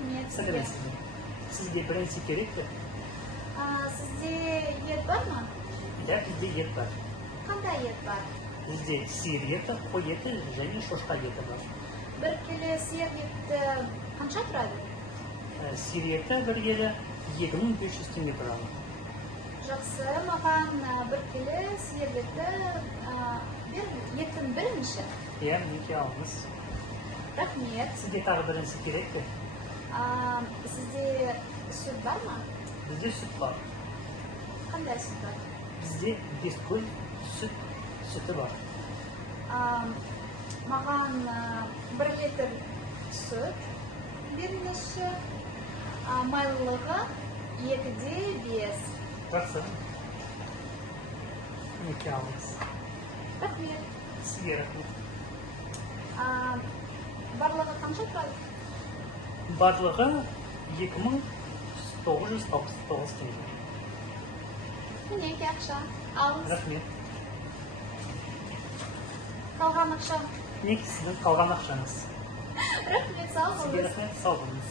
Рахмет Сәлем сізге. сізге. Сізге бір нәрсе керек пе? Сізде ет бар ма? Да, бізде ет бар. Қандай ет бар? Бізде сиыр еті, қой еті және шошқа еті бар. Бір келі сиыр еті қанша тұрады? Сиыр еті бір келі 2500 теңге тұрады. Жақсы, маған бір келі сиыр еті еттің бірінші. Иә, мінекей алыңыз. Рахмет. Сізге тағы бір нәрсе керек пе? Сізде сүт бар ма? Бізде сүт бар. Қандай сүт бар? Бізде Бескөл сүті бар. Маған бір литр сүт беріңізші. Майлылығы 2,5. Жақсы. Мінекей алыңыз. Рахмет. Сізге рахмет. Барлығы қанша тұрады? Барлығы 2969 теңге. Мінекей ақша. Алыңыз. Рахмет. Қалған ақша. Мінекей сіздің қалған ақшаңыз. Рахмет, сау Сізге болыңыз. рахмет, сау болыңыз.